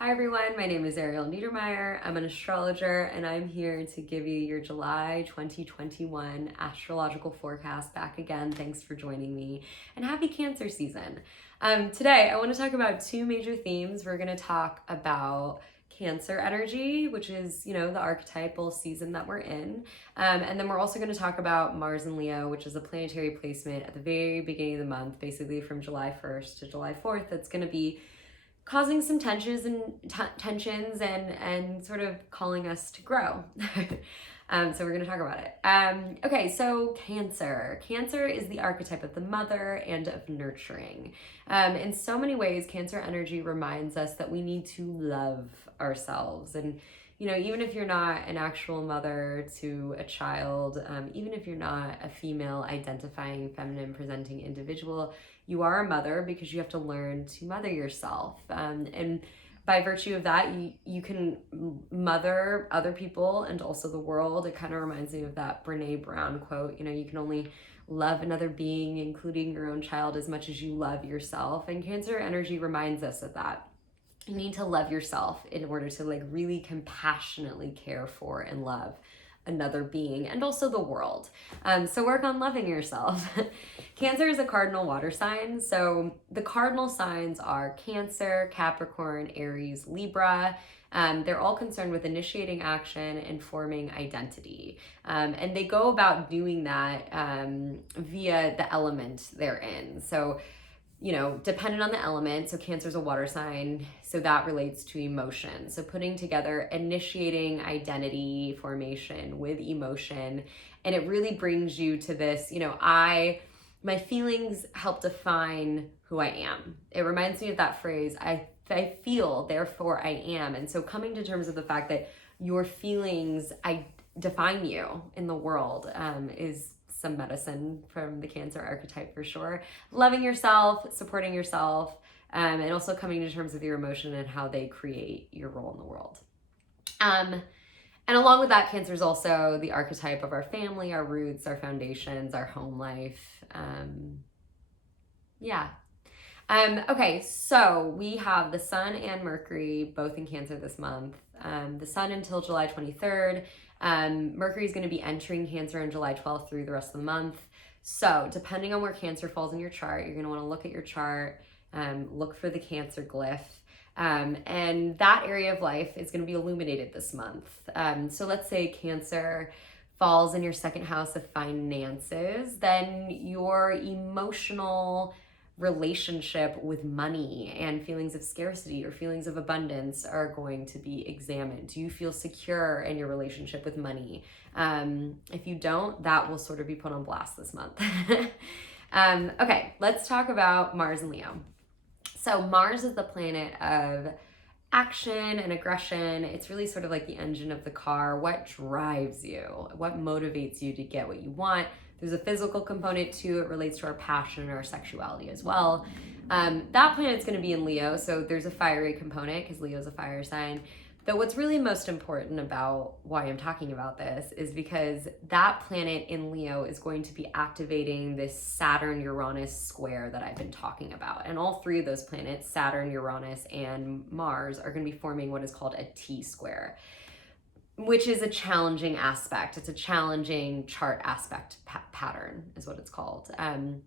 Hi everyone, my name is Ariel Neidermeier. I'm an astrologer and I'm here to give you your July 2021 astrological forecast back again. Thanks for joining me and happy Cancer season. Today I want to talk about two major themes. We're going to talk about Cancer energy, which is, the archetypal season that we're in. And then we're also going to talk about Mars and Leo, which is a planetary placement at the very beginning of the month, basically from July 1st to July 4th. That's going to be causing some tensions and sort of calling us to grow. So we're going to talk about it. Okay, so Cancer. Cancer is the archetype of the mother and of nurturing. In so many ways, Cancer energy reminds us that we need to love ourselves. And, even if you're not an actual mother to a child, even if you're not a female identifying feminine presenting individual, you are a mother because you have to learn to mother yourself. And by virtue of that, you can mother other people and also the world. It kind of reminds me of that Brene Brown quote, you can only love another being, including your own child, as much as you love yourself. And Cancer energy reminds us of that. You need to love yourself in order to really compassionately care for and love another being and also the world. So work on loving yourself. Cancer is a cardinal water sign. So the cardinal signs are Cancer, Capricorn, Aries, Libra. They're all concerned with initiating action and forming identity. And they go about doing that via the element they're in. So dependent on the element. So Cancer is a water sign, so that relates to emotion. So putting together, initiating identity formation with emotion, and it really brings you to this, my feelings help define who I am. It reminds me of that phrase, I feel, therefore I am. And so coming to terms with the fact that your feelings, define you in the world is some medicine from the Cancer archetype for sure. Loving yourself, supporting yourself, and also coming to terms with your emotion and how they create your role in the world. And along with that, Cancer is also the archetype of our family, our roots, our foundations, our home life. Okay, so we have the Sun and Mercury both in Cancer this month. The Sun until July 23rd. Mercury is going to be entering Cancer on July 12th through the rest of the month. So depending on where Cancer falls in your chart, you're going to want to look at your chart, look for the Cancer glyph. And that area of life is going to be illuminated this month. So let's say Cancer falls in your second house of finances, then your emotional relationship with money and feelings of scarcity or feelings of abundance are going to be examined. Do you feel secure in your relationship with money? If you don't, that will sort of be put on blast this month. Okay, let's talk about Mars and Leo. So Mars is the planet of action and aggression. It's really sort of like the engine of the car. What drives you? What motivates you to get what you want? There's a physical component too. It relates to our passion and our sexuality as well. That planet's going to be in Leo, so there's a fiery component because Leo's a fire sign. But what's really most important about why I'm talking about this is because that planet in Leo is going to be activating this Saturn-Uranus square that I've been talking about. And all three of those planets, Saturn, Uranus, and Mars, are going to be forming what is called a T-square, which is a challenging aspect. It's a challenging chart aspect pattern is what it's called. And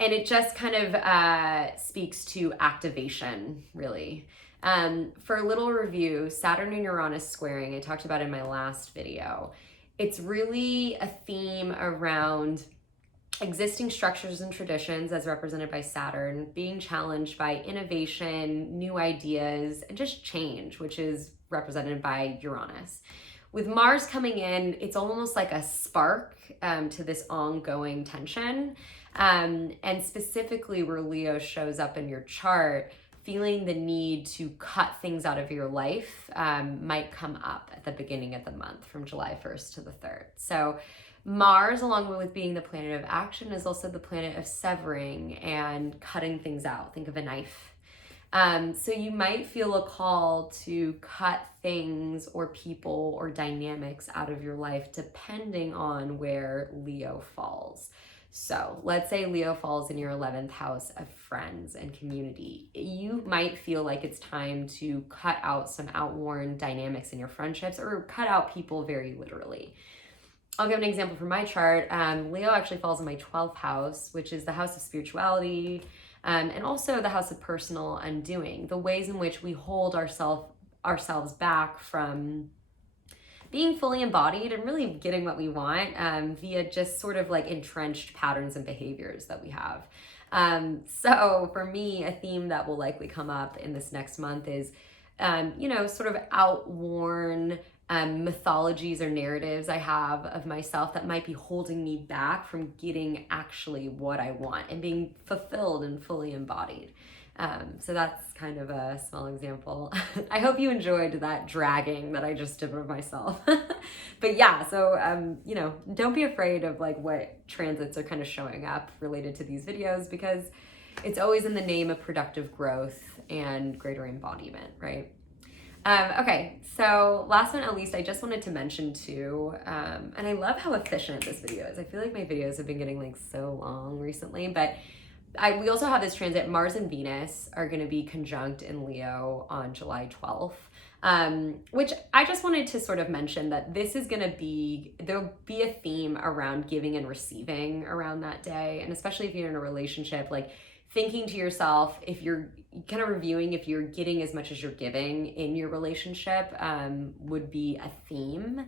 it just kind of speaks to activation, really. For a little review, Saturn and Uranus squaring, I talked about in my last video. It's really a theme around existing structures and traditions as represented by Saturn, being challenged by innovation, new ideas, and just change, which is represented by Uranus. With Mars coming in, it's almost like a spark to this ongoing tension. And specifically where Leo shows up in your chart, feeling the need to cut things out of your life might come up at the beginning of the month from July 1st to the 3rd. So Mars, along with being the planet of action, is also the planet of severing and cutting things out. Think of a knife. So you might feel a call to cut things or people or dynamics out of your life depending on where Leo falls. So let's say Leo falls in your 11th house of friends and community. You might feel like it's time to cut out some outworn dynamics in your friendships, or cut out people very literally. I'll give an example from my chart. Leo actually falls in my 12th house, which is the house of spirituality, and also the house of personal undoing, the ways in which we hold ourselves back from being fully embodied and really getting what we want via just sort of like entrenched patterns and behaviors that we have. So for me, a theme that will likely come up in this next month is, sort of outworn mythologies or narratives I have of myself that might be holding me back from getting actually what I want and being fulfilled and fully embodied. So that's kind of a small example. I hope you enjoyed that dragging that I just did with myself. But yeah, so, don't be afraid of like what transits are kind of showing up related to these videos, because it's always in the name of productive growth and greater embodiment, right? Okay, so last but not least, I just wanted to mention too, and I love how efficient this video is. I feel like my videos have been getting like so long recently, but we also have this transit. Mars and Venus are going to be conjunct in Leo on July 12th, which I just wanted to sort of mention that this is going to be, there'll be a theme around giving and receiving around that day. And especially if you're in a relationship, like thinking to yourself, if you're kind of reviewing if you're getting as much as you're giving in your relationship, would be a theme.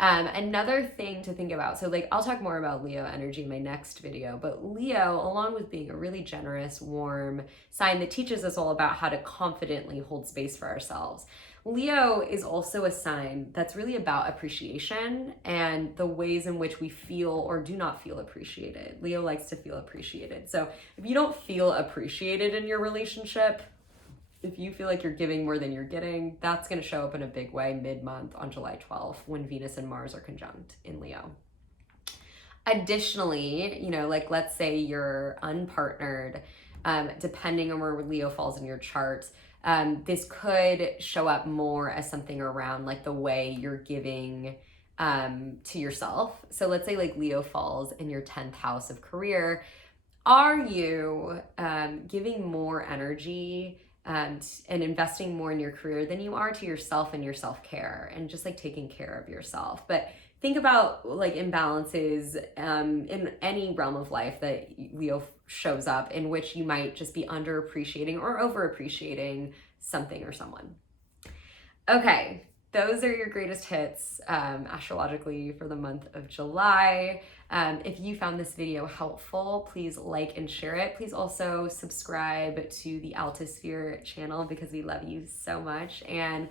Another thing to think about, so like I'll talk more about Leo energy in my next video, but Leo, along with being a really generous, warm sign that teaches us all about how to confidently hold space for ourselves, Leo is also a sign that's really about appreciation and the ways in which we feel or do not feel appreciated. Leo likes to feel appreciated. So if you don't feel appreciated in your relationship, if you feel like you're giving more than you're getting, that's going to show up in a big way mid-month on July 12th when Venus and Mars are conjunct in Leo. Additionally, like let's say you're unpartnered, depending on where Leo falls in your chart, this could show up more as something around like the way you're giving to yourself. So let's say like Leo falls in your 10th house of career. Are you giving more energy and investing more in your career than you are to yourself and your self-care and just like taking care of yourself? But think about like imbalances in any realm of life that Leo shows up in which you might just be underappreciating or overappreciating something or someone. Okay, those are your greatest hits astrologically for the month of July. If you found this video helpful, please like and share it. Please also subscribe to the Altosphere channel because we love you so much. And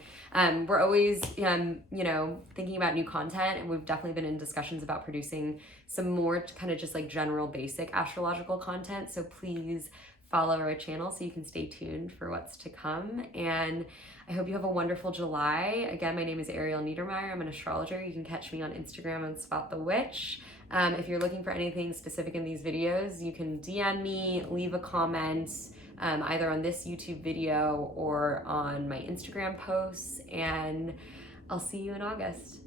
we're always, thinking about new content, and we've definitely been in discussions about producing some more kind of just like general basic astrological content. So please follow our channel so you can stay tuned for what's to come. And I hope you have a wonderful July. Again, my name is Ariel Neidermeier. I'm an astrologer. You can catch me on Instagram on Spot the Witch. If you're looking for anything specific in these videos, you can DM me, leave a comment, either on this YouTube video or on my Instagram posts, and I'll see you in August.